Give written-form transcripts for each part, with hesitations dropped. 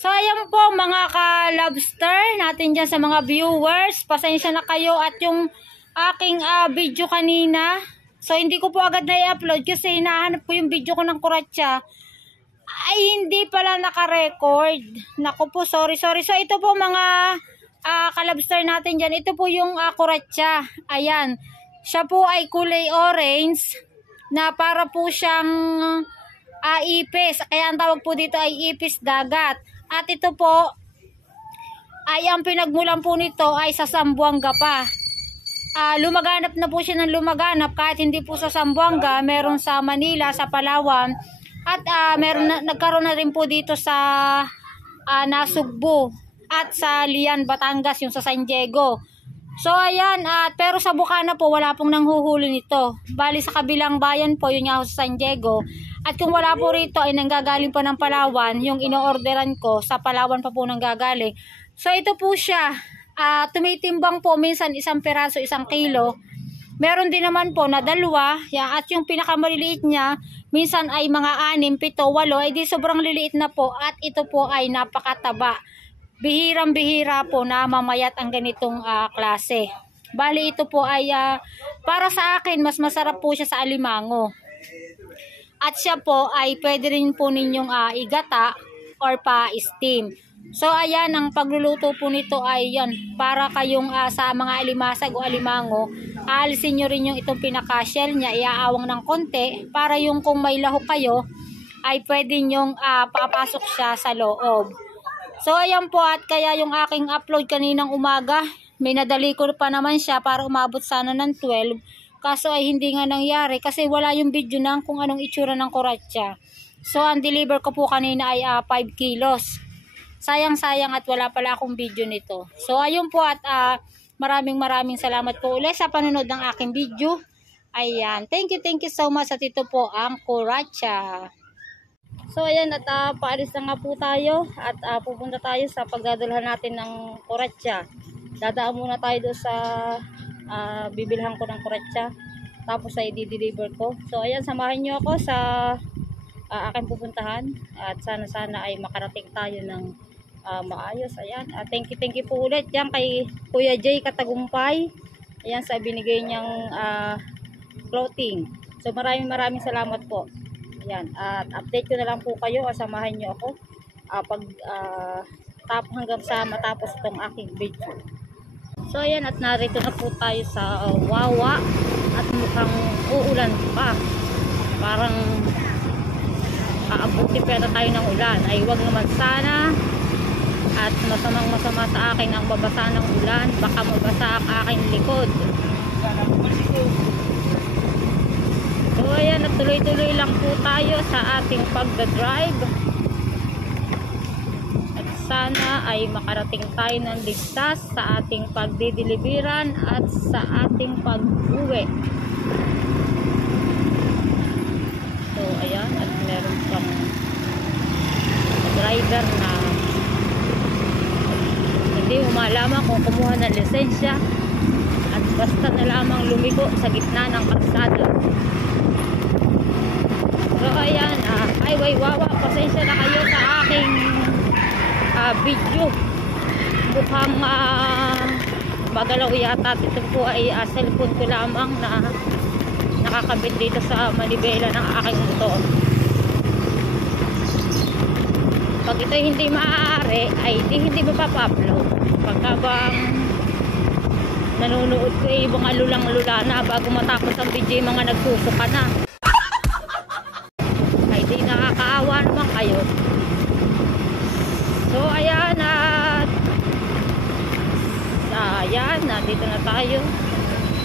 So ayan po mga ka-lobster natin dyan sa mga viewers. Pasensya na kayo at yung aking video kanina. So hindi ko po agad na i-upload kasi hinahanap ko yung video ko ng kuratsa. Ay hindi pala naka-record. Naku po, sorry. So ito po mga ka-lobster natin dyan. Ito po yung kuratsa. Ayan. Siya po ay kulay orange na para po siyang ipis. Kaya ang tawag po dito ay ipis dagat. At ito po ay ang pinagmulan po nito ay sa Zamboanga pa. Lumaganap na po siya ng lumaganap kahit hindi po sa Zamboanga, meron sa Manila, sa Palawan at nagkaroon na rin po dito sa Nasugbu at sa Lian, Batangas, yung sa San Diego. So ayan, pero sa Bukana po wala pong nanghuhuli nito. Bali sa kabilang bayan po, yun nga sa San Diego. At kung wala po rito ay nanggagaling pa ng Palawan, yung ino-orderan ko sa Palawan pa po nanggagaling. So ito po siya, tumitimbang po minsan 1 piraso 1 kilo. Meron din naman po na 2, at yung pinakamaliliit niya minsan ay mga 6, 7, 8, ay di sobrang liliit na po at ito po ay napakataba. Bihirang-bihira po na mamayat ang ganitong klase. Bali ito po ay para sa akin mas masarap po siya sa alimango. At siya po ay pwede rin po ninyong igata or pa-steam. So ayan, ang pagluluto po nito ay yan. Para kayong sa mga alimasag o alimango, aalisin nyo rin yung itong pinaka-shell niya, iaawang ng konti para yung kung may lahok kayo ay pwede nyong papasok siya sa loob. So ayan po, at kaya yung aking upload kaninang umaga, may nadali ko pa naman siya para umabot sana ng 12. Kaso ay hindi nga nangyari kasi wala yung video ng kung anong itsura ng kuratsa. So ang deliver ko po kanina ay 5 kilos. Sayang-sayang at wala pala akong video nito. So ayun po, at maraming salamat po ulit sa panonood ng aking video. Ayan, thank you so much. At ito po ang kuratsa. So ayan, at paalis na nga po tayo at pupunta tayo sa pagdadalhan natin ng kuratsa. Dadaan muna tayo doon sa bibilhan ko ng kuratsa, tapos ay i-deliver ko. So ayan, samahan nyo ako sa aking pupuntahan at sana ay makarating tayo ng maayos. Ayan, thank you po ulit yan kay Kuya Jay Katagumpay, ayan, sa binigay niyang clothing. So maraming salamat po. Ayan, at update ko na lang po kayo, samahan nyo ako hanggang sa matapos itong aking video. So ayan, at narito na po tayo sa Wawa at mukhang uulan pa. Parang aabuti pa yata tayo ng ulan. Ay wag naman sana. At masama sa akin ang babasa ng ulan. Baka mabasa ang aking likod. So ayan, at tuloy-tuloy lang po tayo sa ating pagdadrive. Sana ay makarating tayo ng ligtas sa ating pagdideliveran at sa ating pag-uwi. So ayan, at meron pang driver na hindi mo malaman kung kumuha ng lisensya at basta na lamang lumigo sa gitna ng kalsada. So ayan, ay wawa, pasensya na kayo sa aking video. Mukhang magalaw yata. Ito po ay cellphone ko lamang na nakakabit dito sa manibela ng aking motor. Pag ito hindi maaari ay hindi mapapa-upload. Pagka bang nanonood ko ay mga lulang-lula na bago matapos ang video, mga nagsusuka na. Ay di nakakaawa naman kayo. So ayan, at ayan, nandito na tayo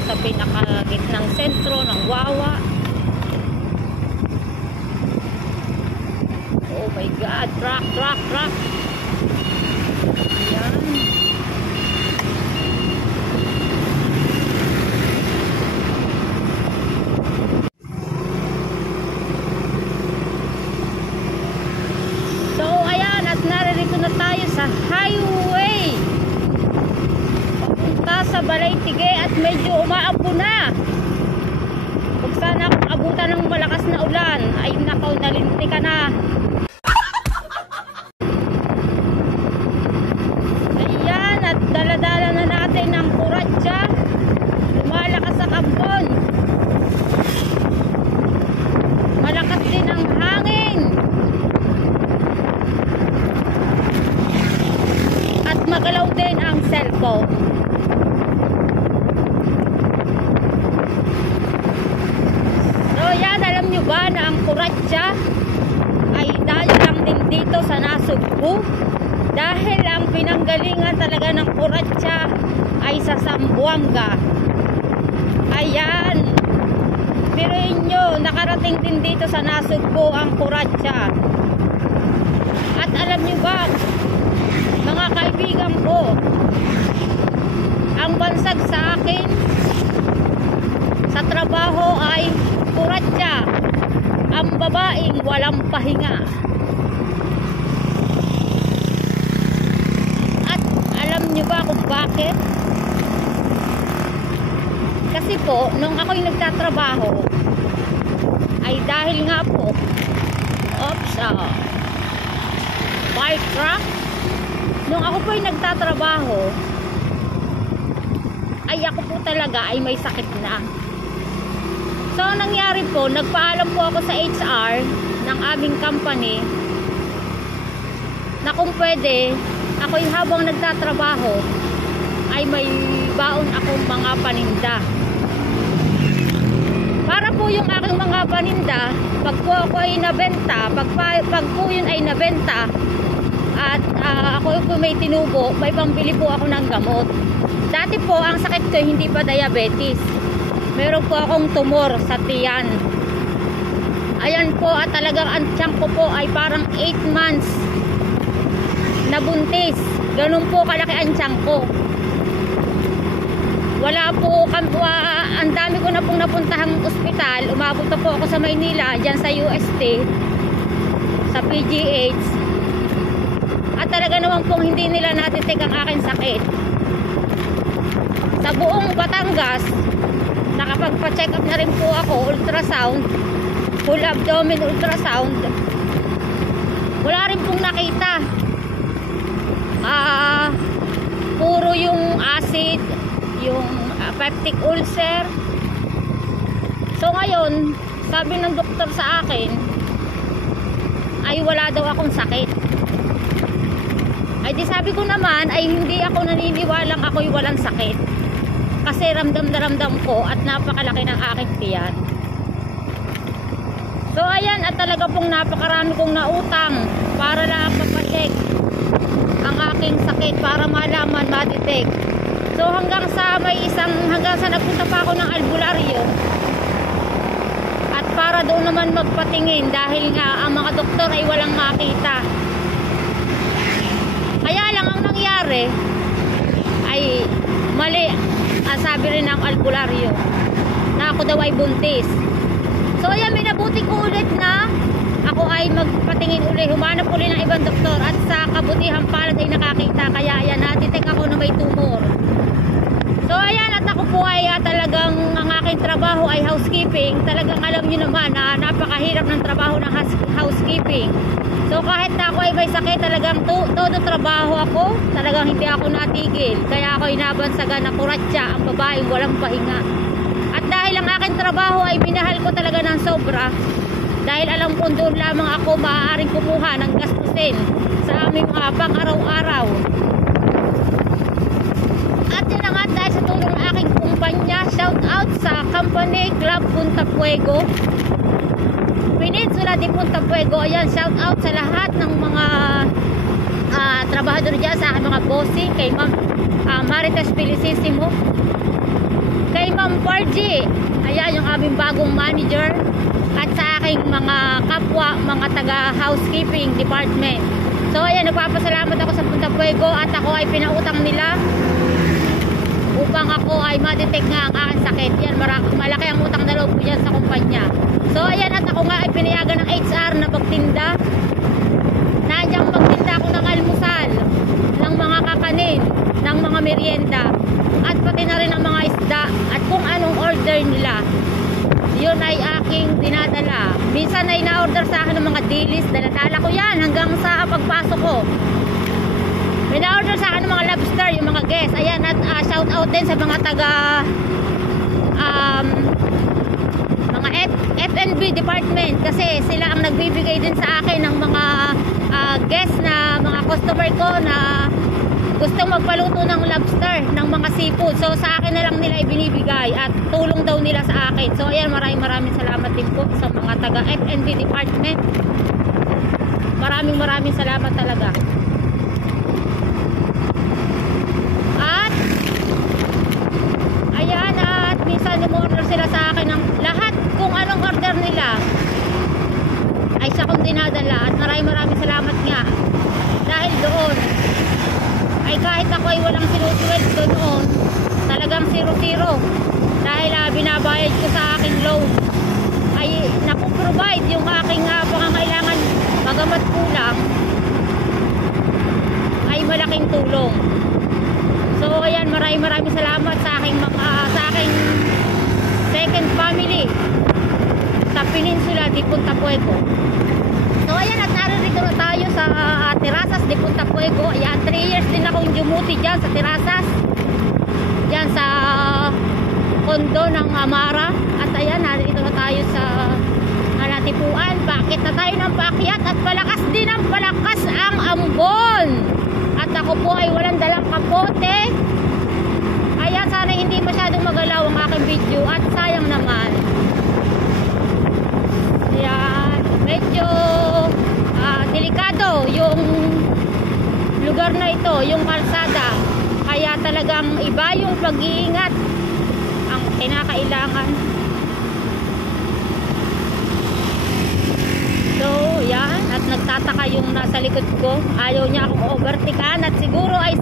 sa pinakagitnang sentro ng Wawa. Oh my God, truck. Ayan. Narito na tayo sa highway papunta sa Balay-Tige at medyo umaampo na. Huwag sana akong abutan ng malakas na ulan. Ay nakaw, nalinti ka na. gumagalaw din ang cellphone. So yan, alam nyo ba na ang kuratsa ay dahil lang din dito sa Nasugbu? Dahil ang pinanggalingan talaga ng kuratsa ay sa Zamboanga. Ayan, biruin nyo, nakarating din dito sa Nasugbu ang kuratsa. At alam nyo ba, mga kaibigan ko, ang bansag sa akin sa trabaho ay kuratsa, ang babaeng walang pahinga. At alam nyo ba kung bakit? Kasi po, nung ako'y nagtatrabaho, ay dahil nga po, fire truck, nung ako po'y nagtatrabaho, ay ako po talaga ay may sakit na. So, nangyari po, nagpaalam po ako sa HR ng aming company na kung pwede, ako'y habang nagtatrabaho, ay may baon akong mga paninda. Para po yung aking mga paninda, pag po ako ay nabenta, pag po yun ay nabenta, at ako po may tinubo, may pambili po ako ng gamot. Dati po, ang sakit ko hindi pa diabetes. Meron po akong tumor sa tiyan. Ayan po, at talagang ang tiyan ko po ay parang 8 months na buntis. Ganun po kalaki ang tiyan ko. Wala po, ang dami ko na pong napuntahang ospital. Umabot na po ako sa Maynila, dyan sa UST, sa PGH. At talaga naman pong hindi nila natitik ang aking sakit. Sa buong Batangas, nakapagpa-check up na rin po ako, ultrasound, full abdomen ultrasound. Wala rin pong nakita. Puro yung acid, yung peptic ulcer. So ngayon, sabi ng doktor sa akin, ay wala daw akong sakit. Ay di sabi ko naman, ay hindi ako naniniwalang ako'y walang sakit. Kasi ramdam na ramdam ko at napakalaki ng aking tiyan. So ayan, at talaga pong napakarami kong nautang para lang mapacheck ang aking sakit, para malaman, ma-detect. So hanggang sa nagpunta pa ako ng albularyo, at para doon naman magpatingin dahil nga ang mga doktor ay walang makita. Kaya lang ang nangyari ay mali. Sabi rin ng albularyo na ako daw ay buntis. So ayan, minabuti ko ulit na ako ay magpatingin ulit, humanap ulit ng ibang doktor, at sa kabutihang palad ay nakakita. Kaya ayan, na-detect ako na may tumor. So ayan, at ako po ay talagang ang aking trabaho ay housekeeping. Talagang alam nyo naman na napakahirap ng trabaho ng housekeeping. So kahit na ako ay may sakit, talagang todo trabaho ako, talagang hindi ako natigil. Kaya ako inabansagan na kuratsa, ang babaeng walang pahinga. At dahil ang aking trabaho ay minahal ko talaga ng sobra, dahil alam ko doon lamang ako maaaring kumuha ng gastusin sa aming mga pang-araw-araw. At yun ang dahil sa tulong ng aking kumpanya, shout out sa company Club Punta Fuego, Peninsula de Punta Fuego. Ayan, shout out sa lahat ng mga trabahador dyan, sa aking mga bossing, kay Ma'am Marites Felicissimo, kay Ma'am Parji, ayan yung aming bagong manager, at sa aking mga kapwa, mga taga housekeeping department. So ayan, nagpapasalamat ako sa Punta Fuego, at ako ay pinautang nila upang ako ay ma-detect nga ang aking sakit. Yan, malaki ang utang na loob ko yan sa kumpanya. So ayan, at ako nga ay pinayagan ng HR na magtinda. Nandiyan magtinda ako ng almusal, ng mga kakanin, ng mga merienda, at pati na rin ang mga isda, at kung anong order nila, yun ay aking dinadala. Minsan ay na-order sa akin ng mga dilis, daladala ko yan hanggang sa pagpasok ko. May na-order sa akin ng mga lobster, yung mga guests. Ayan, at shout out din sa mga taga mga F&B department, kasi sila ang nagbibigay din sa akin ng mga guests, na mga customer ko na gustong magpaluto ng lobster, ng mga seafood. So sa akin na lang nila ibinibigay at tulong daw nila sa akin. So ayan, maraming salamat din po sa mga taga F&B department. Maraming salamat talaga. At ayan, at minsan umorder sila sa akin ng lahat kung anong order nila ay siya kong dinadala. At maraming salamat nga dahil doon ay kahit ako ay walang sinusweldo noon, talagang 0-0 dahil binabayad ko sa aking loan ay napoprovide yung aking pangangailangan, bagamat kulang ay malaking tulong. So ayan, maraming salamat sa aking second family sa Peninsula de Punta Puego. So ayan, at naririto na tayo sa Terrazas de Punta Puego. Ayan, 3 years din akong dumuti dyan sa Terrazas, dyan sa kondo ng Amara. At ayan, naririto na tayo sa Natipuan. Paakit na tayo ng paakyat at palakas din ang palakas ang ambon. At ako po ay walang dalang kapote. Ayan, sana hindi masyadong magalaw ang aking video at sayang naman. Ayan, medyo delikado yung lugar na ito, yung kalsada. Kaya talagang iba yung pag-iingat ang kinakailangan. So, yan. At nagtataka yung nasa likod ko. Ayaw niya akong overtakean at siguro ay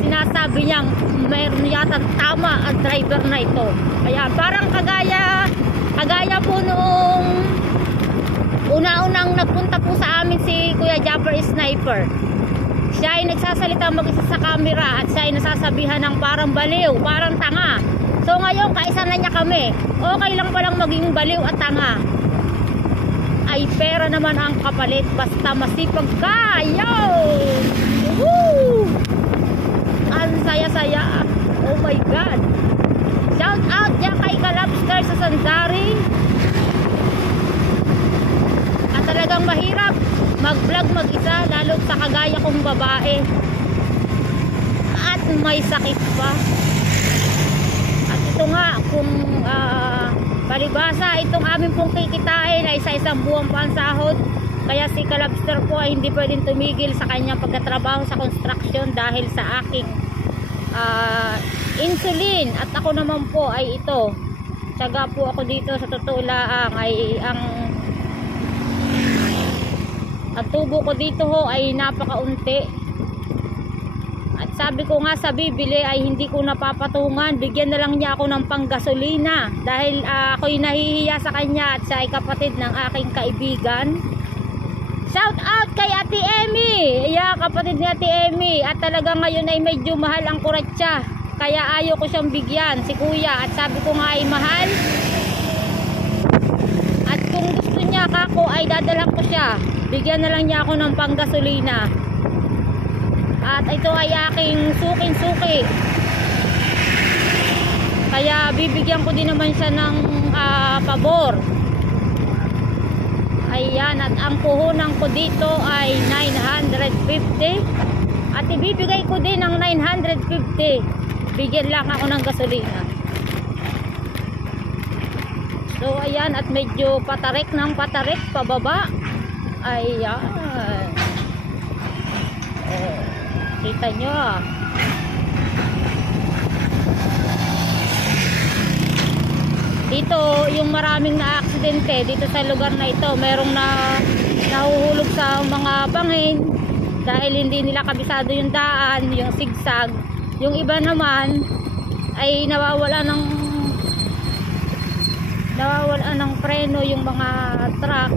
sinasabi niyang mayroon yata tama ang driver na ito. Ayan, parang kagaya po noong una-unang nagpunta po sa amin si Kuya Japper Sniper. Siya ay nagsasalita mag-isa sa camera at siya ay nasasabihan ng parang baliw, parang tanga. So ngayon, kaisa na niya kami. Okay lang palang maging baliw at tanga. Ay pera naman ang kapalit basta masipag ka. Yo! Woo! Ang saya-saya. Oh my God. Shout out dyan kay Kalabster sa Sandari. At talagang mahirap mag-vlog mag-isa, lalo sa kagaya kong babae. At may sakit pa. At ito nga, kung palibasa, itong amin pong kikitain ay sa isang buwang pansahod. Kaya si Kalabster po ay hindi pwedeng tumigil sa kanyang pagkatrabaho sa construction dahil sa aking insulin. At ako naman po ay ito, tiyaga po ako dito. Sa totoo lang ay ang tubo ko dito ho ay napakaunti. At sabi ko nga sa bibili ay hindi ko napapatungan, bigyan na lang niya ako ng panggasolina dahil ako'y nahihiya sa kanya at siya ay kapatid ng aking kaibigan. Shout out kay Ate Emmy. Yeah, kapatid ni Ate Emmy. At talaga ngayon ay medyo mahal ang kuratsa, kaya ayaw ko siyang bigyan, si Kuya. At sabi ko nga ay mahal. At kung gusto niya kako ay dadalhan ko siya, bigyan na lang niya ako ng panggasolina. At ito ay aking suking-suki, kaya bibigyan ko din naman siya ng pabor. Ayan, at ang puhunan ko dito ay 950 at ibibigay ko din ng 950. Bigyan lang ako ng gasolina. So ayan, at medyo patarik ng patarik pababa. Ayan, kita nyo dito yung maraming na aksidente dito sa lugar na ito. Merong nahuhulog sa mga bangin dahil hindi nila kabisado yung daan, yung sigsag. Yung iba naman ay nawawala ng preno yung mga truck,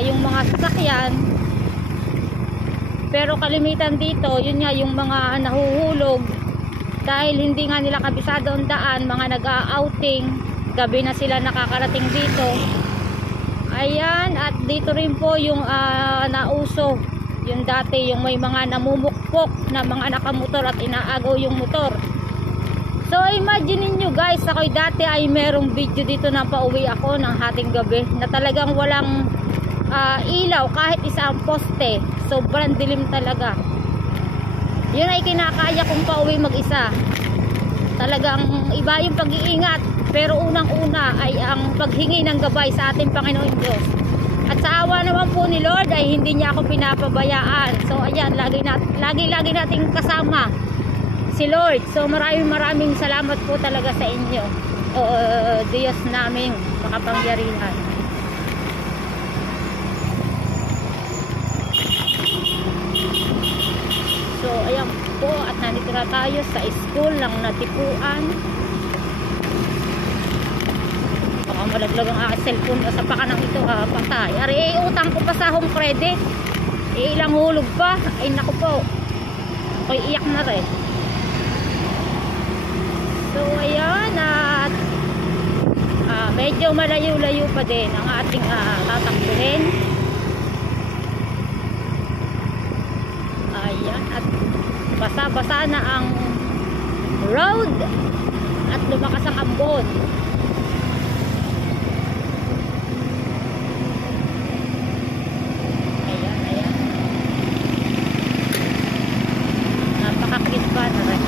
yung mga sasakyan. Pero kalimitan dito, yun nga, yung mga nahuhulog dahil hindi nga nila kabisado ang daan, mga nag-outing, gabi na sila nakakarating dito. Ayan, at dito rin po yung nauso, yung dati, yung may mga namumukpok na mga nakamotor at inaagaw yung motor. So imagine niyo guys, ako'y dati ay merong video dito na pauwi ako ng hating gabi na talagang walang ilaw kahit isang poste, sobrang dilim talaga. Yun ay kinakaya kong pauwi mag-isa. Talagang iba yung pag-iingat, pero unang-una ay ang paghingi ng gabay sa ating Panginoon Diyos. At sa awa naman po ni Lord ay hindi niya ako pinapabayaan. So ayan, lagi nating kasama si Lord. So maraming salamat po talaga sa inyo, Diyos naming makapangyarihan. So ayan po, at nandito na tayo sa school ng Natipuan. Baka malaglag ang aking cellphone sa pakanang ito, patay. Ari, utang ko pa sa home credit. Ilang hulog pa. Ay naku po, ako'y iyak na rin. So ayan, at medyo malayo-layo pa din ang ating tatakbuhin. Ayan, at basa-basa na ang road at lumakas ang ambon. Ayan, napakakit pa na rin.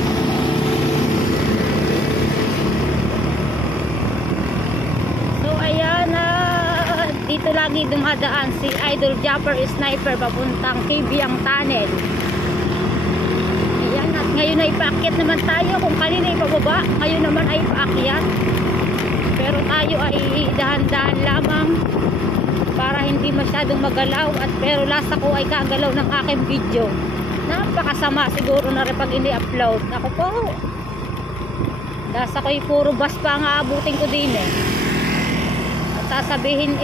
So ayan, dito lagi dumadaan si Idol Japper Sniper papuntang Kibiang Tunnel. Ngayon ay paakyat naman tayo. Kung kanina ay pababa, ngayon naman ay paakyat. Pero tayo ay dahan-dahan lamang para hindi masyadong magalaw. At pero last ako ay kagalaw ng aking video. Napakasama siguro na rin pag ini-upload. Ako po, last ako ay puro bus pa ang aabutin ko din eh. At sasabihin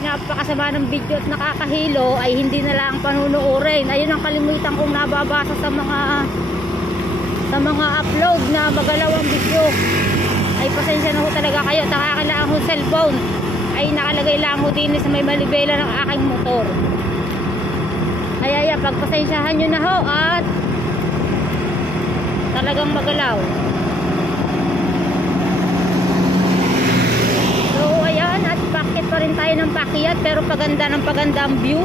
napakasama ng video at nakakahilo ay hindi na lang panunuorin. Ayun ang kalimutan kong nababasa sa mga upload na magalaw ang video. Ay pasensya na ho talaga kayo. Nakakailangan ho cellphone ay nakalagay lang ho din sa may malibela ng aking motor. Kaya pagpasensyahan nyo na ho at talagang magalaw. So ayan, at packet pa rin tayo ng pakyat, pero paganda ng paganda ang view.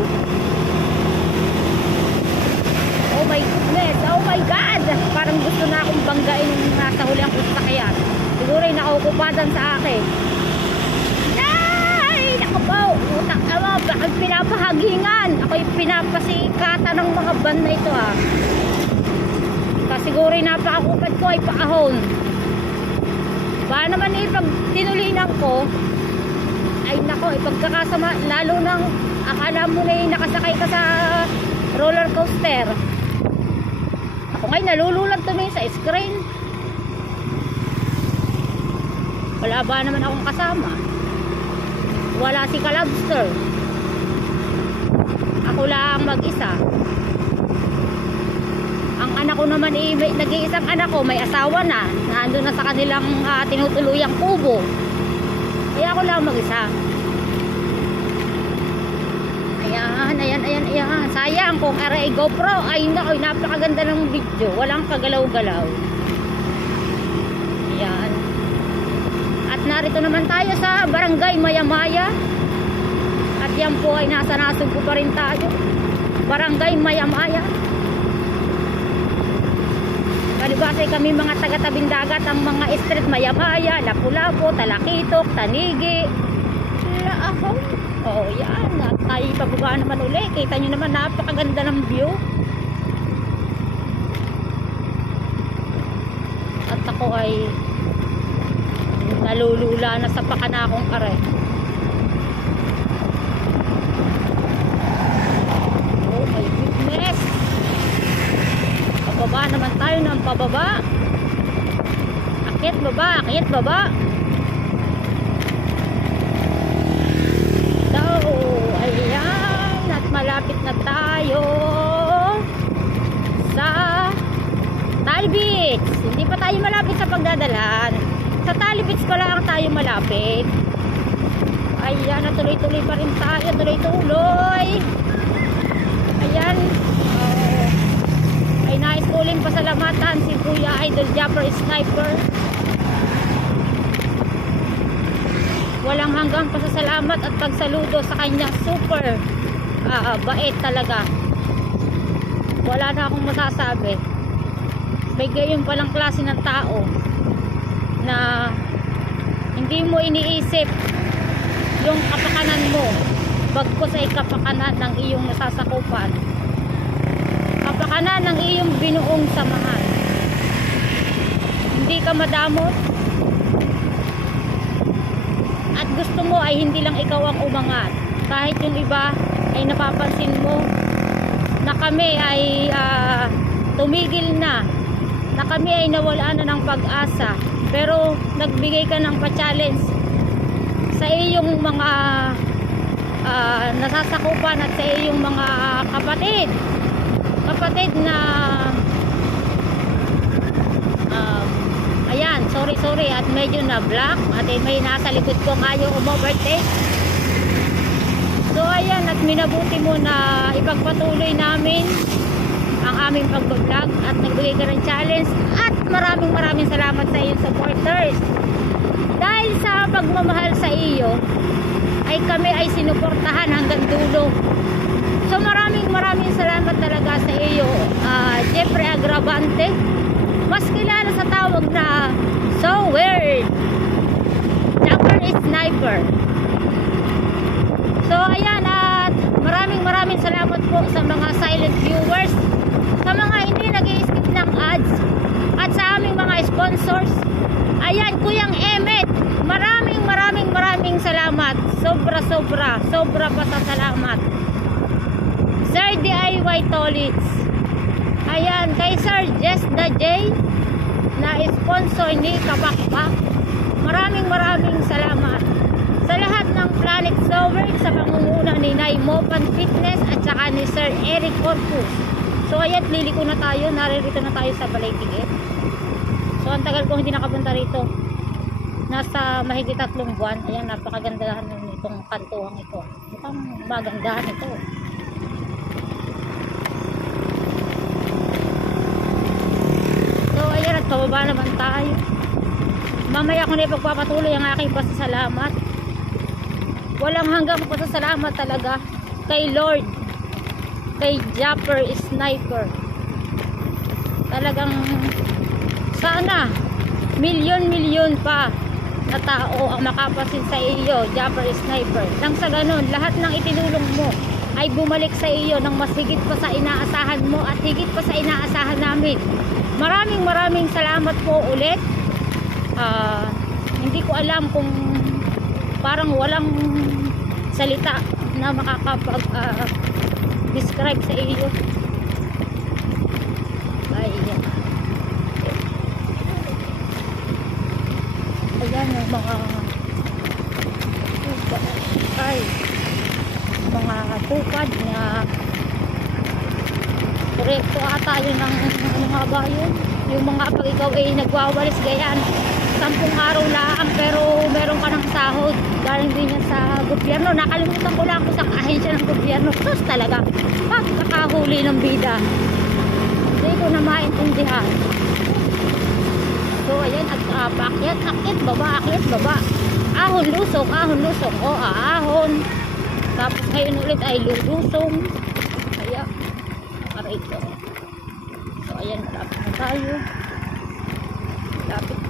Oh my goodness, oh my God, parang gusto na akong banggain yung nasa huli ang sasakyan. Siguro ay nakakupadan sa akin. Ay, naku po, utang awa, bakit pinapahagingan? Ako'y pinapasikatan ng mga van na ito Kasi siguro ay napakakupad ko ay paahon. Baka naman pag tinulinan ko, ay nako, pagkakasama, lalo nang akala mo na nakasakay ka sa roller coaster. Ako ngayon nalululag tumingin sa screen. Wala ba naman akong kasama? Wala si Kalabster. Ako lang mag-isa. Ang anak ko naman nag-iisang anak ko may asawa na. Nandun na sa kanilang tinutuluyang kubo. Kaya ako lang mag-isa. Ayan. Sayang kung RA GoPro ay napakaganda ng video. Walang kagalaw-galaw. Ayan. At narito naman tayo sa Barangay Maya-Maya. At yan po ay nasa Nasugbu pa rin tayo. Barangay Maya-Maya. Palibasay kami mga taga-tabing dagat, ang mga street Maya-Maya, Lapu-Lapu, Talakitok, Tanigi, Laahon. Oo, yan. At tayo pababa naman uli. Kita nyo naman, napakaganda ng view. At ako ay nalulula na sa pakanakong are. Oh my goodness. Pababa naman tayo ng pababa. Akyat baba, akyat baba. Ayan, at malapit na tayo sa Talbits. Hindi pa tayo malapit sa pagdadalan. Sa Talbits pa lang tayo malapit. Ayan, at tuloy-tuloy pa rin tayo. Tuloy-tuloy. Ayan. Ay nais ko uling pasalamatan si Kuya Idol Japper Sniper. Walang hanggang pasasalamat at pagsaludo sa kanya. Super bait talaga. Wala na akong masasabi. may gayon palang klase ng tao na hindi mo iniisip yung kapakanan mo bagkus ay kapakanan ng iyong nasasakupan, kapakanan ng iyong binuong samahan. Hindi ka madamot at gusto mo ay hindi lang ikaw ang umangat, kahit yung iba ay napapansin mo na kami ay tumigil na kami ay nawala na ng pag-asa, pero nagbigay ka ng pa-challenge sa iyong mga nasasakupan at sa iyong mga kapatid na ayan, sorry at medyo na black at may nasa likod kong ayaw umovertake. So ayan, at minabuti mo na ipagpatuloy namin ang aming pagbablog at nagbigay ka ng challenge, at maraming salamat sa iyong supporters. Dahil sa pagmamahal sa iyo ay kami ay sinuportahan hanggang dulo. So maraming salamat talaga sa iyo, Jeffrey Agravante, mas kilala sa tawag na So Weird, Japper Sniper. So ayan, at maraming salamat po sa mga silent viewers, sa mga hindi nag-i-skip ng ads, at sa aming mga sponsors. Ayan, Kuyang Emmet, maraming salamat. Sobra pa sa salamat. Sir DIY Tolits, ayan, kay Sir Jess the J na sponsor ni Kabakbak, maraming salamat. Sa lahat ng Planet Sower, sa pangunguna ni Nay Mopan Fitness at saka ni Sir Eric Corpus. So ayan, liliko na tayo, naririto na tayo sa Balay-Tigue. So ang tagal ko hindi nakapunta rito, nasa mahigit 3 buwan. Ayan, napakagandahan nitong kantuhan ito, mukhang magandahan ito. So ayan, at pababa naman tayo. Mamaya ko na ipagpapatuloy ang aking pasasalamat. Walang hanggang pasasalamat talaga kay Lord, kay Japper Sniper. Talagang sana milyon pa na tao ang makapasin sa iyo, Japper Sniper. Nang sa ganun, lahat ng itinulong mo ay bumalik sa iyo ng mas higit pa sa inaasahan mo at higit pa sa inaasahan namin. Maraming salamat po ulit. Hindi ko alam kung parang walang salita na makakapag describe sa iyo. Ayan. Ayan yung mga tupad na korekto ata yun ng ano nga ba yun? Yung mga pag ikaw ay nagwawalis gayan 10 araw lang pero meron ka ng sahod galing din yan sa gobyerno. Nakalimutan ko lang kung sa ahensya ng gobyerno. Sus talaga, pagkakahuli ng bida, hindi ko na maintindihan. So ayan, akyat baba, ahon lusong, o ahon, tapos ngayon ulit ay lusong. Kaya aray ko. So ayan, malapit na tayo, malapit na.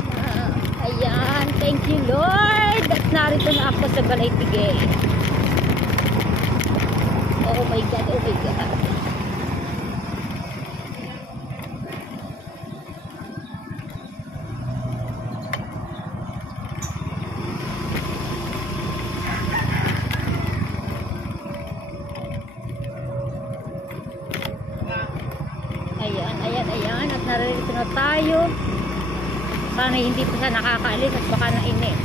Ayan, thank you Lord, at narito na ako sa Balay-Tigue. Oh my God. Ayan, at narito na tayo. Sana hindi pa siya nakakaalis at baka nainit.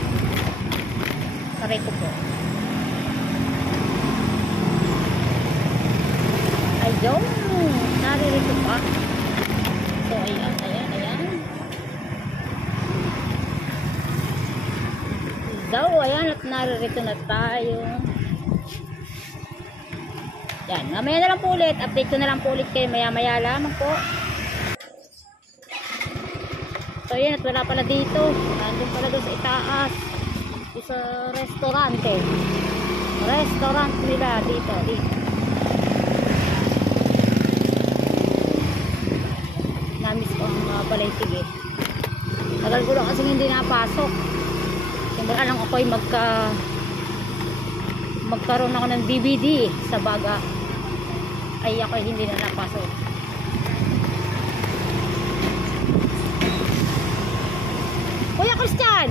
Saray ko po. Ayun, narito pa. So ayan. So ayan, at narito na tayo. Yan, mamaya na lang po ulit. Update ko na lang po ulit kayo maya lamang po. So yan, at wala pala dito. Nandun pala doon sa itaas, sa restaurante. Restaurant nila dito. Namiss ko ang balay kasi hindi napasok. Simula lang ako'y magkaroon ako ng DVD sa baga, ay ako'y hindi na napasok. Kuya Christian!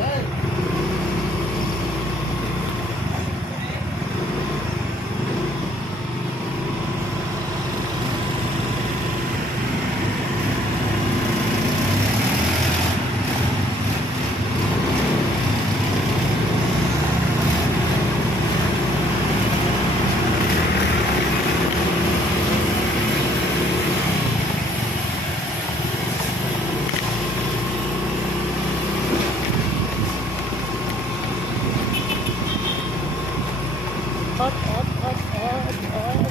Hop, hop, hop, hop, hop, hop.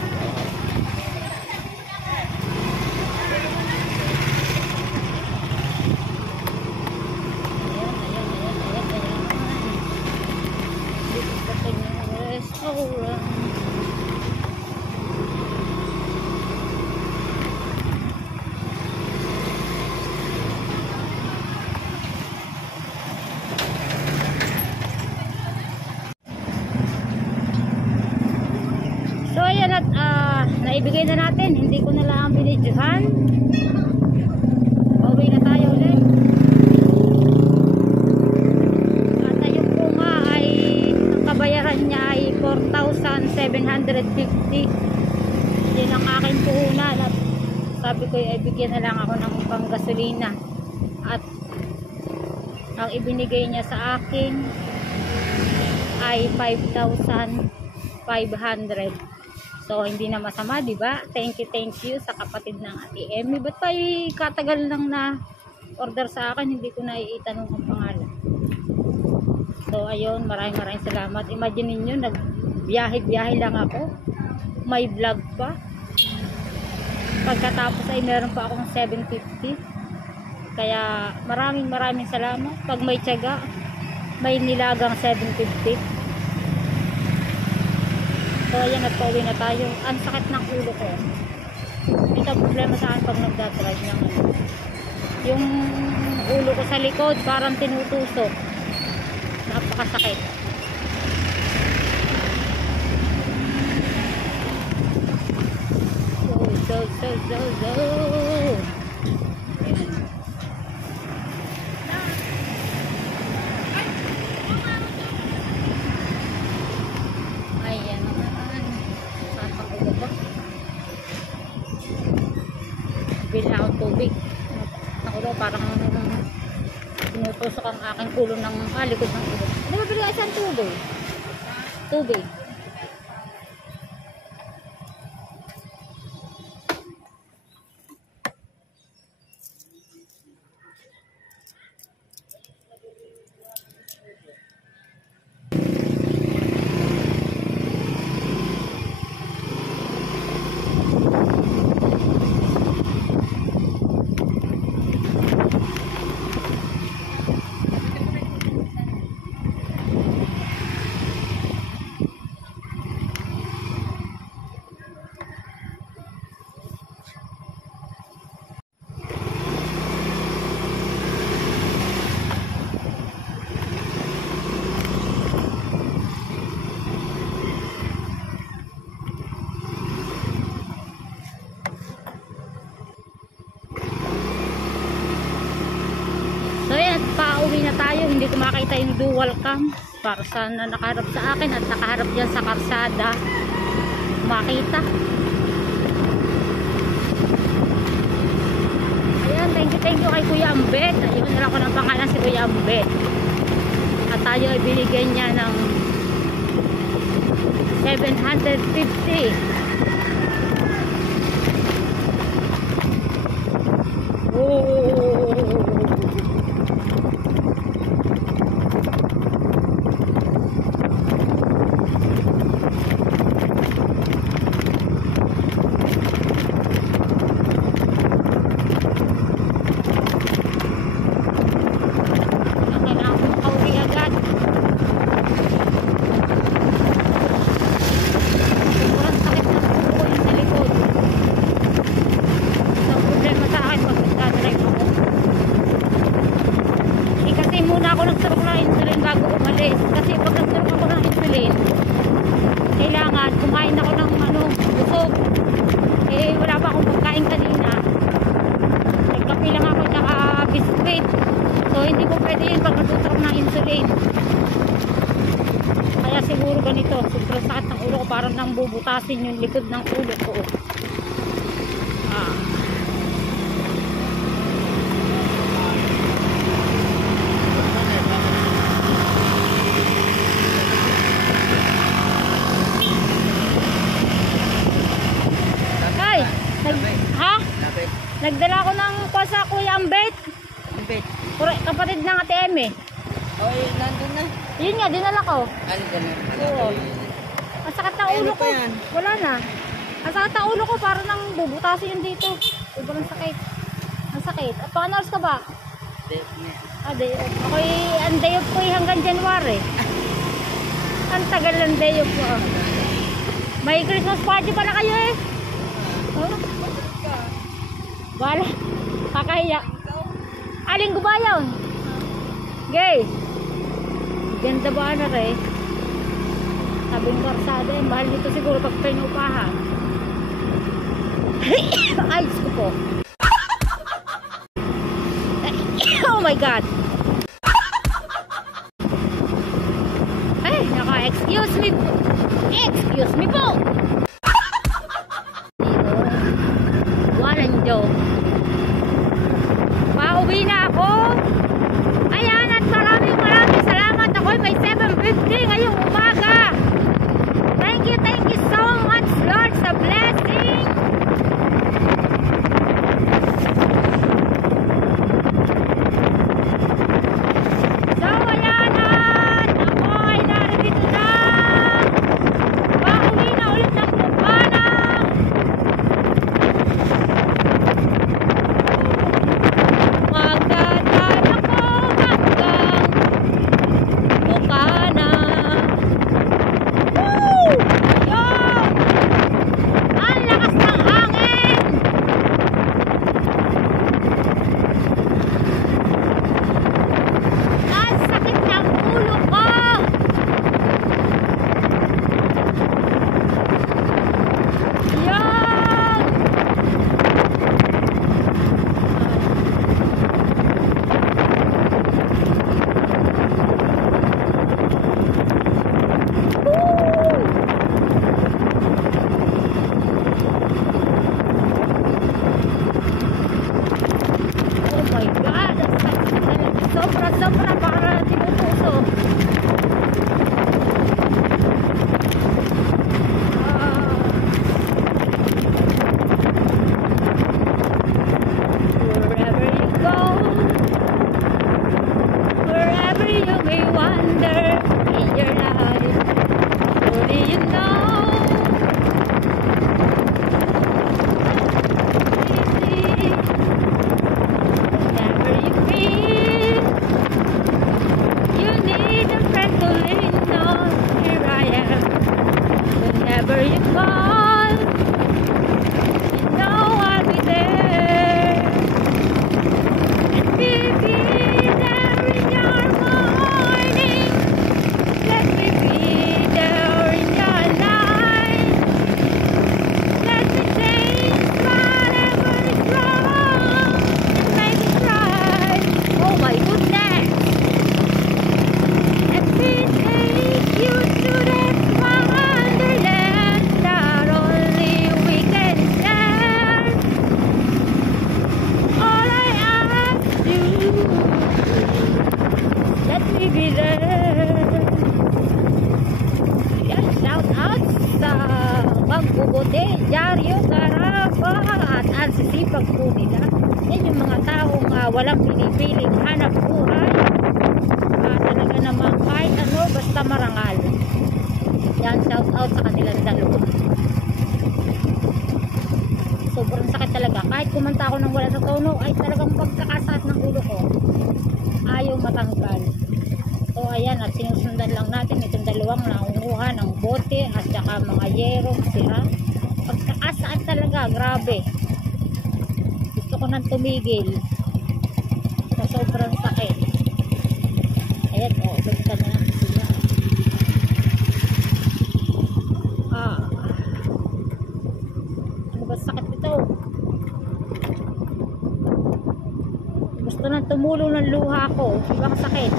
This is the restaurant. So ayan at naibigay na natin, hindi ko na lang binidyohan. Pauwi na tayo ulit. At ayun po nga ay ang kabayaran niya ay 4,750. Yan ang aking puhunan at sabi ko ay bigyan na lang ako ng panggasolina. At ang ibinigay niya sa akin ay 5,500. So, hindi na masama, di ba? Thank you sa kapatid ng Ate Emmy. Ba't pa katagal lang na order sa akin, hindi ko na itanong ang pangalan. So, ayun, maraming salamat. Imagine niyo nagbiyahe-biyahe lang ako. May vlog pa. Pagkatapos ay meron pa akong 750. Kaya, maraming salamat. Pag may tiyaga, may nilagang 750. So ayan, nagpauwi na tayo. Ang sakit ng ulo ko. Ito problema sa akin pag nagdadrive ng yung ulo ko sa likod parang tinutusok. Napakasakit. So ayan. Bili ako tubig. Ako daw parang sinutusok ang aking ulo ng likod ng ulo. Ano ba bili ka isang tubig? Tubig. Pauwi na tayo, hindi ko makita yung dual cam para sana nakaharap sa akin at nakaharap dyan sa karsada makita. Ayan, thank you kay Kuya Ambet. Ayun nila ko ng pangalan, si Kuya Ambet. At tayo ay binigyan niya ng 750. Sobrang sakit pwede yun pag natutok ng insulin. Kaya siguro ganito, sobrang sakit ng ulo ko, parang nang bubutasin yung likod ng ulo ko. Nagdala ko ng pasa Kuya Ambet. Ambet? Kapatid ng Ate Eme. Oh, nandun na. Yun nga, dinala ko. Ano ganun? Oo. Ang sakit ng ulo ko. Wala na. Ang sakit ng ulo ko, parang nang bubutasin yun dito. Sobrang sakit. Ang sakit. At pangalas ka ba? Day off na. Day off. Ako'y, ang day off ko hanggang January. Ang tagal ng day off ko. May Christmas party pala kayo eh. Oh? Wala. Kakahiya. Aling gubayaw. Gay. Ganda ba na rin? Sabing karsada eh. Mahal nito siguro pag pinupahan. Ay, ko po. Oh my God. Ay, excuse me po. Excuse me po. Walang joke. Pauwi na ako. Ayan, at maraming salamat. Ako'y may 750 ngayong umaga. Thank you so much, Lord, sa blessing. So, ayan, at ako ay narito na. Pauwi na ulit ng Bukana. Sobra para tinutuso. Wherever you go, wherever you may wander in your life, only you know. Whenever you feel you need a friend to lean on, here I am. Whenever you call, you know I'll be there. Let me be there in your morning. Let me be there in your night. Let me change whatever is wrong and make it right. Oh my goodness. Let me take you to that wonderland that only we can share. All I ask you, let me be there. Yan, shout out sa Magbubuti, Diaryo, Garapa at ang sisipag po nila. Yan yung mga taong walang pinipiling hanap buhay. Talaga naman kahit ano basta marangal. Yan, shout out sa kanilang dalawa. Sobrang sakit talaga. Kahit kumanta ako ng wala sa tono ay talagang pagkakasat ng ulo ko ayaw matanggal. So ayan, at sinusundan lang natin itong dalawang nangunguha ng bote at saka mga yerong sira. Pagkakasat talaga, grabe. Gusto ko nang tumigil sa sobrang sakit. Ayan, balikan na natin sila. Ano ba sakit ito? Gusto sakto nang tumulong ng luha ko. Ibang sakit.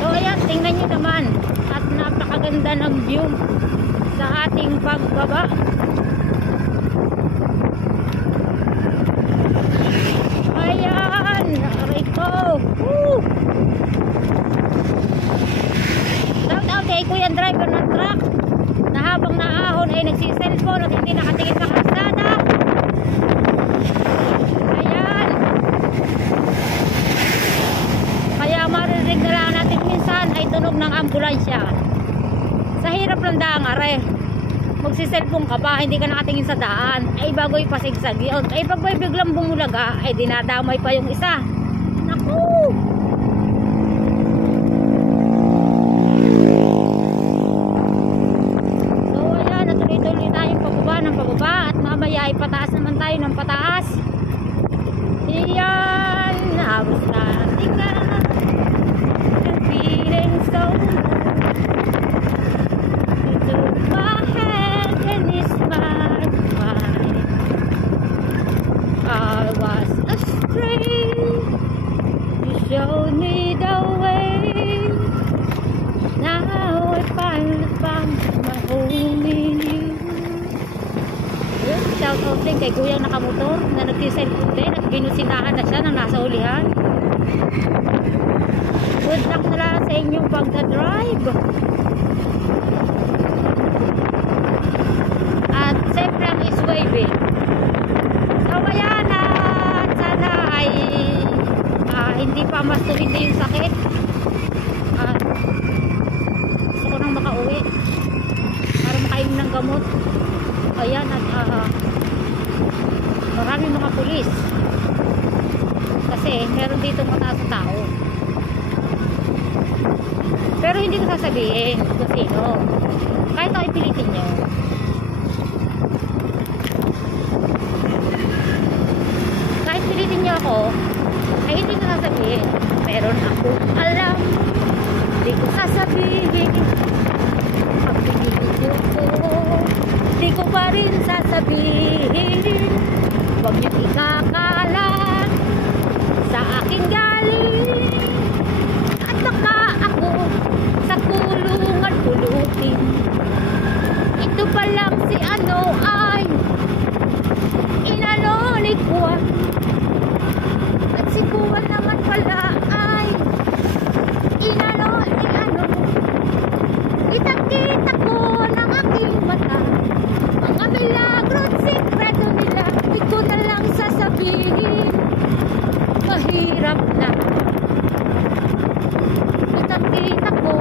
So ayan, tingnan nyo naman. At napakaganda ng view sa ating pagbaba. Ayan, aray ko. Woo! Shout out kay Kuya driver ng truck na habang naahon ay nagsiselfone at hindi nakatingin sa kalsada. Ayan. Kaya maririnig na lang natin minsan ay tunog ng ambulansya. Sa hirap ng daang are. Magsiselfone ka pa, hindi ka nakatingin sa daan, ay bago'y pasigsag yun. Ay pag may biglang bumulaga, ay dinadamay pa yung isa. Naku! So ayan, natuloy-tuloy tayong pababa ng pababa at mamaya ay pataas naman tayo ng pataas. Iyan, I was standing up and feeling so my hand and it smiled mine. I was astray. You showed me the way. Now I finally found my home in you. Yun, shout out din kay Kuyang nakamotor na nagsiselfone din at binusinahan na siya nang nasa hulihan. Good luck na lang sa inyong pagdadrive. At siyempre ang is waving. So ayan, at sana ay hindi pa mas tumindi yung sakit. At gusto ko nang makauwi para makainom ng gamot. Ayan, at maraming mga pulis kasi meron dito mataas na tao. Pero hindi ko sasabihin kung sino. Kahit ako ipilitin nyo. Kahit pilitin nyo ako, ay hindi ko sasabihin. Meron akong alam, hindi ko sasabihin. Ang pinili ko, hindi ko pa rin sasabihin. Huwag nyo ikakalat sa aking galing. At baka ako sa kulungan pulutin. Ito pa lang si ano ay inano ni Kuwan. At si Kuwan naman pala ay inano ni ano. Kitang-kita ko ng aking mata mga milagro at sikreto nila. Ito na lang sasabihin. Mahirap na. Kitang-kita ko.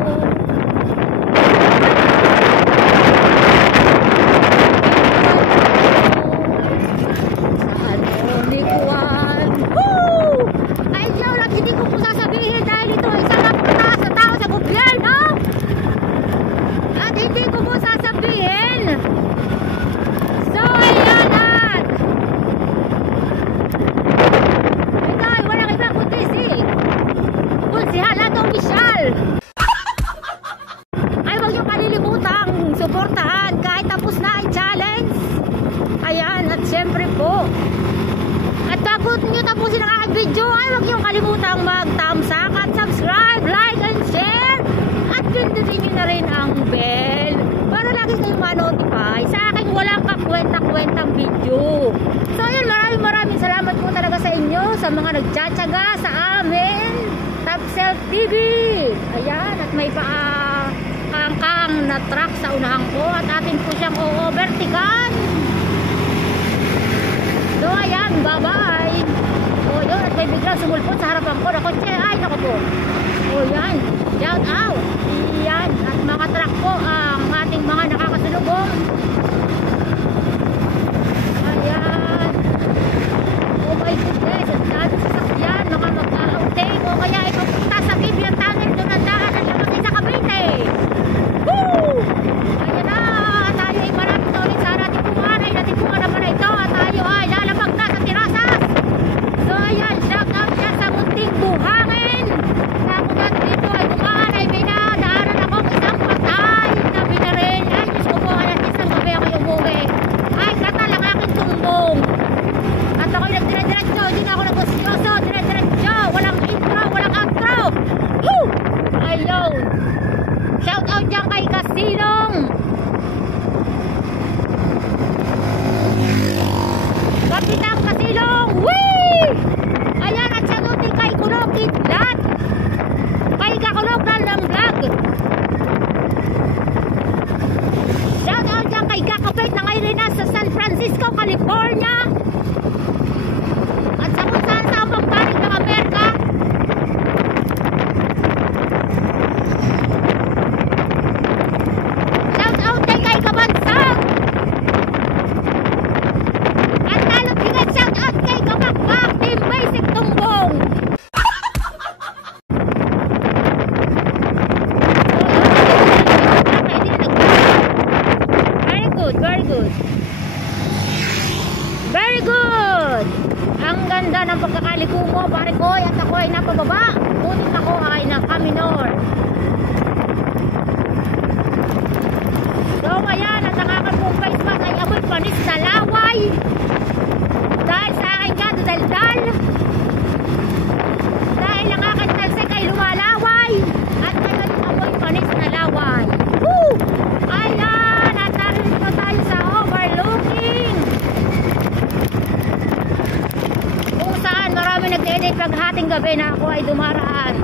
Suportahan kahit tapos na ang challenge. Ayan, at syempre po, at bago nyo tapusin ang aking video, ay huwag nyo kalimutang mag-thumbs up at subscribe, like and share, at pindutin nyo na rin ang bell para lagi kayong ma-notify sa aking walang kakwenta-kwentang video. So ayun, maraming salamat po talaga sa inyo, sa mga nagtsatsaga sa amin Top Self TV. Ayan, at may kang na truck sa unahan ko at atin po siyang o-overtikan. So ayan, bye bye. O yun, at may biglang sumulpot sa harapan ko na kotse. Ay, naku po. O yan, shout out. Yan, at mga truck po ang ating mga nakakasalubong. Ayan. Oh my goodness, at dahil sasakyan, mga mag-outing o kaya ipapunta sa Bibian Tunnel, doon ang daan at labas sa Cavite. Woo! Ayan na, tayo ay marami na ulit sa ating bunga. Natin bunga naman na ito at tayo ay lalabag na sa terasas. So ayan, shout out dyan sa munting buhangin. Na kung natin dito ay dumaan ay may nadaanan akong isang patay na binaril. Ay, Diyos ko po, ayan Francisco, California. At sa kung saan sa pampanig ng Amerika. Shout out kay Kabansang. At lalong higit shout out kay Kabakbak, Team Basic Tumbong. Very good, very good. Very good. Ang ganda ng pagkakaliko mo, pare ko, at ako ay napababa. Ngunit ako ay nakaminor. So, ayan, at ang aking pong face mask ay amoy panis na laway. Dahil sa aking kadudaldal. Dahil ang aking talsik ay lumalaway. At ngayon amoy panis na laway. Woo! Ayan, at narito tayo sa overlooking. Kung saan marami nag-edit paghating gabi na ako ay dumaraan.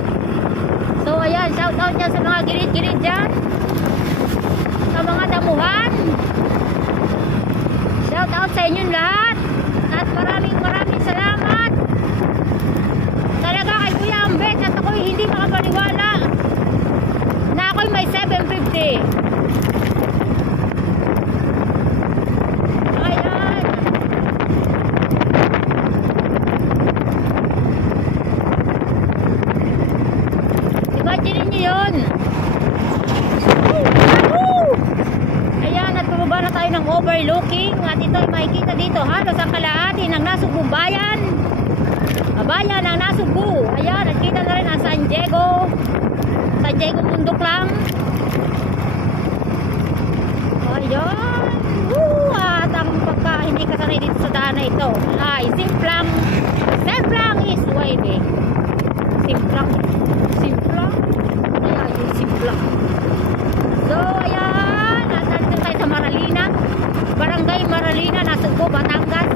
So, ayan, shout out dyan sa mga gilid-gilid dyan. Sa mga damuhan. Shout out sa inyong lahat. At maraming salamat. Talaga kay Kuya Ambet at ako'y hindi makapaniwala na ako'y may 750. Ayan. Imagine niyo yun. Ayan, at pababa na tayo ng overlooking. At ito ay makikita dito halos ang kalahati ng Nasugbu bayan. Bayan ng Nasugbu. Ayan, at kita na rin ang San Diego. San Diego bundok lang. Ayan. At ang pagka hindi ka sanay dito sa daan na ito ay simplang is wave. Simplang. Ayan, yung simplang. So, ayan. At nandito tayo sa Maralina. Barangay Maralina, Nasugbu, Batangas.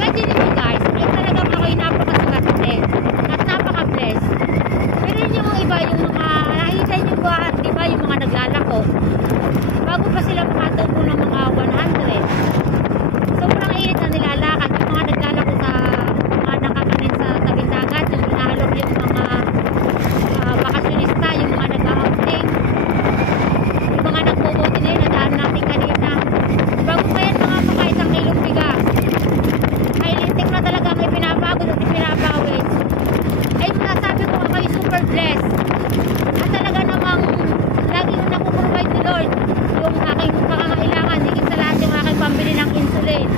Imagine nyo guys, ay talagang ako'y napakaswerte at napaka-bless. Pero yung iba, yung mga, nakita nyo ba, di ba, yung mga naglalako, bago pa sila makatubo ng mga 100. Sobrang init na nilalakad. Yung mga naglalako sa mga nakakanin sa tabing dagat, yung inaalok yung mga bakasyonista, yung mga nag-outing, yung mga nagbobote na yun, nadaan natin kanina. Bago pa yan mga pakaisang kilong bigas. Ay lintik na talaga ang ipinapagod at ipinapawis. Ay masasabi ko ako yung super blessed. At talaga namang laging napuprovide ni Lord yung aking pangangailangan, higit sa lahat yung aking pambili ng insulin.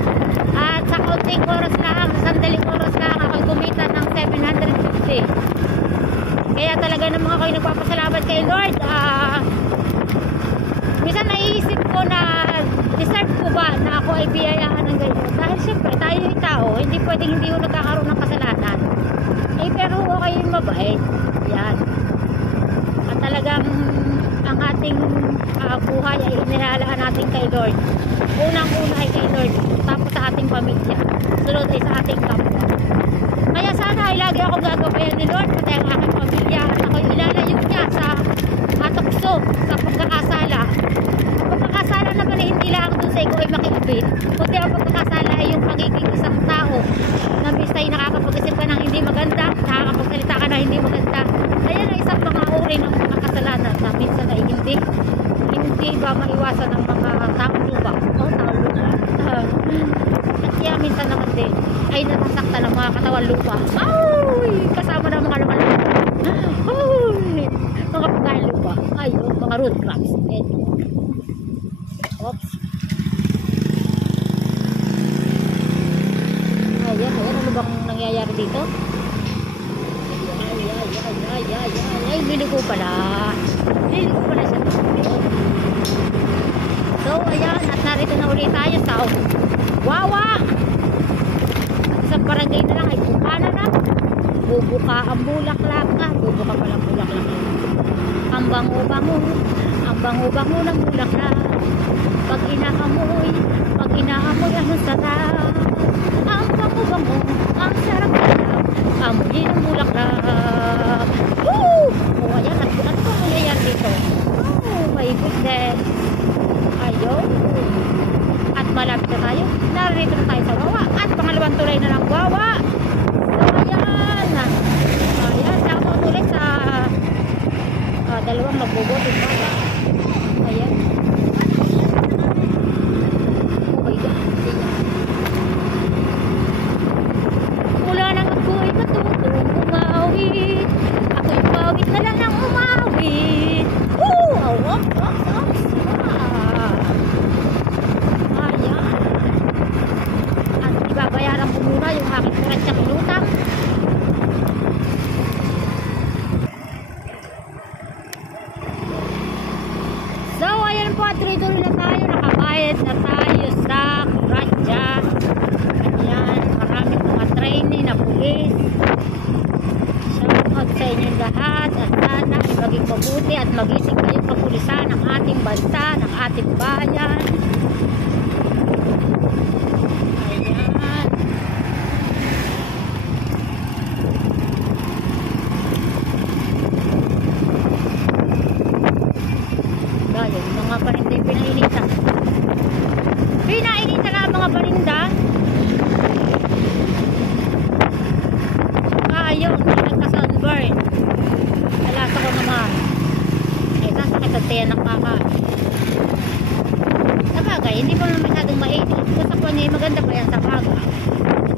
At sa kaunting oras lang, sa sandaling oras lang, ako'y kumita ng 750. Kaya talaga namang ako'y nagpapasalamat kay Lord. Minsan naiisip ko na deserve ko ba na ako ay biyayaan ng ganyan. Dahil siyempre tayo yung tao, hindi pwedeng hindi ko nagkakaroon ng kasalanan. Pero okay yung mabait. Yan. At talagang ang ating buhay ay inilalaan natin kay Lord. Unang-una ay kay Lord, tapos sa ating pamilya, sunod ay sa ating kapwa. Kaya sana ay lagi akong gagabayan ni Lord, pati ang aking pamilya, at ako'y ilalayo niya sa atukso, sa pagkakasala. Ang pagkakasala naman ay hindi lang doon sa ikaw ay makikipit, kundi ang pagkakasala ay yung pagiging isang tao na bis ay nakakapag-isip ka ng hindi maganda, nakakapagsalita ka na hindi maganda. Ayan ang isang mga uri ng mga kasalanan na minsan ay hindi ba maiwasan ng mga taong lupa. Taong lupa. At kaya minsan naman din ay nasasaktan ng mga katawan lupa. Ay! Kasama ng mga lupa. Ay! Mga pagkain lupa. Ay, mga root crops. Oops. Ayan, ano bang nangyayari dito? Ay, biligo pala. Biligo pala siya. So, ayan, at narito na ulit tayo sa Wawa. Isang barangay na lang ay bukana na. Bubuka ang bulaklak ka. Bubuka palang bulaklak. Ang bango-bango ng bulaklak. Pag inaamoy, ang sarap. Ang bango-bango, ang sarap-sarap. Amoy ng bulaklak. Woo! malapit na tayo. Narito na tayo sa Wawa. At pangalawang tulay na ng Wawa. So, ayan. Ayan, nakapang tulay sa dalawang magbubuting bata. Ayan. Oh my God. Mula nang ako'y matutong umawit. Ako'y umawit na lang ng umawit. Woo! Awak, awak, awak. Ayan. At ibabayaran ko muna yung aking kuratsyang inutang. So, ayan po, at tuloy-tuloy na tayo. Nakabayad na tayo sa kuratsa. Ayan, maraming mga trainee na pulis. Shout out sa inyong lahat. At sana ay maging mabuti at magising kayong kapulisan ng ating bansa, ng ating bayan. Ayan. Ayan, mga paninda yung pinainitan. Pinainitan na mga paninda. Ayun, nagka-sunburn. Alasa ko naman. Eh, sasakit ang tiyan ng kaka. Sabagay, hindi pa naman masyadong mainit. Sa kanya, maganda pa yan sa baga.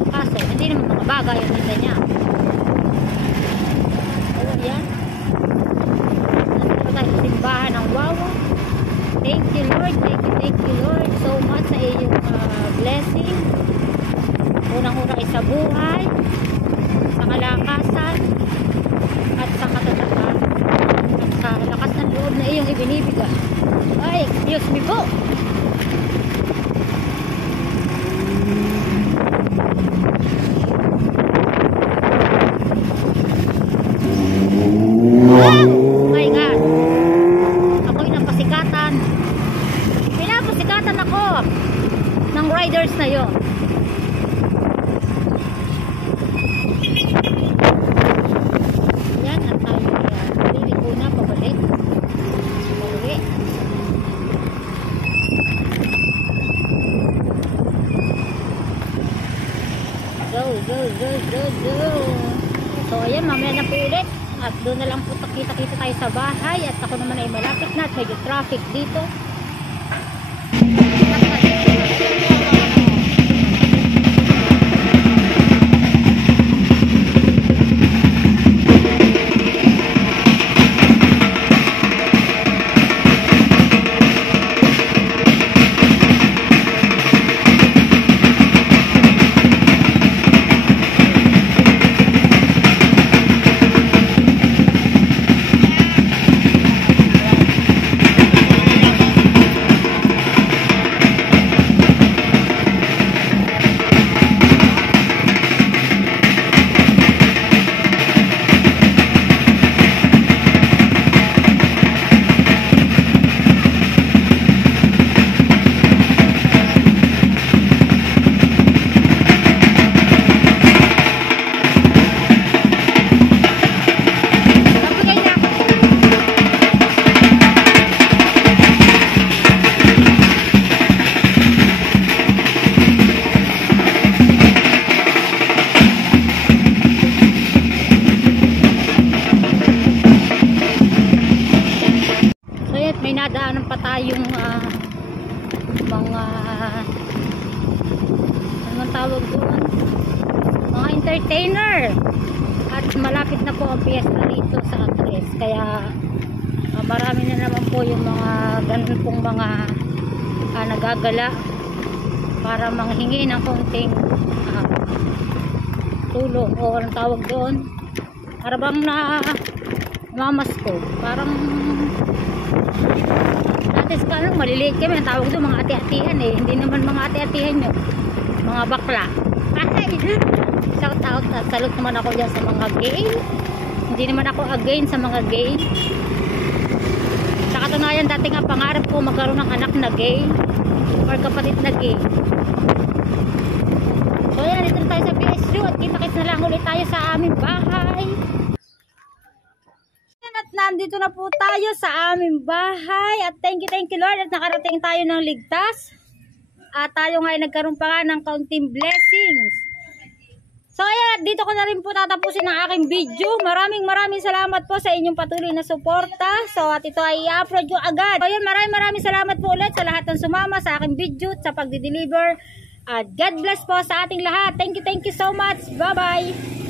Kaso, hindi naman mga baga yung tinda niya. Ayan, yan. Nandito pa tayo sa simbahan ng Wawa. Thank you Lord, thank you Lord so much sa iyong blessing. Unang-una ay sa buhay, sa kalakasan, at sa katatagan, at sa lakas ng loob na iyong ibinibigay. Ay, excuse me po. Oh my God. Ako'y napasikatan. Pinapasikatan ako ng riders na yon. Yan, at tayo liliko na pabalik. Pauwi. Go. So ayan, mamaya na po ulit. At doon na lang po kita-kita tayo sa bahay. At ako naman ay malapit na at medyo traffic dito. May nadaanan pa tayong mga anong tawag doon, mga entertainer, at malapit na po ang piyesta rito sa Andres, kaya marami na naman po yung mga ganun pong mga nagagala para manghingi ng konting tulong o anong tawag doon, para bang na mamasko, parang dati sa kanong maliliit kami, ang tawag doon mga ati-atihan eh, hindi naman mga ati-atihan nyo, mga bakla. Ay, shout out at salute naman ako dyan sa mga gay. Hindi naman ako again sa mga gay. Sa katunayan, dati nga pangarap ko magkaroon ng anak na gay or kapatid na gay. So yan, dito na tayo sa PSU at kita-kits na lang ulit tayo sa aming bahay. At nandito na po tayo sa aming bahay at thank you Lord at nakarating tayo ng ligtas. at tayo nga ay nagkaroon pa nga ng kaunting blessings. So ayan, dito ko na rin po tatapusin ang aking video. Maraming salamat po sa inyong patuloy na suporta. So at ito ay i-upload ko agad. So ayan, maraming salamat po ulit sa lahat ng sumama sa aking video at sa pagdi-deliver. At God bless po sa ating lahat. Thank you so much. Bye-bye.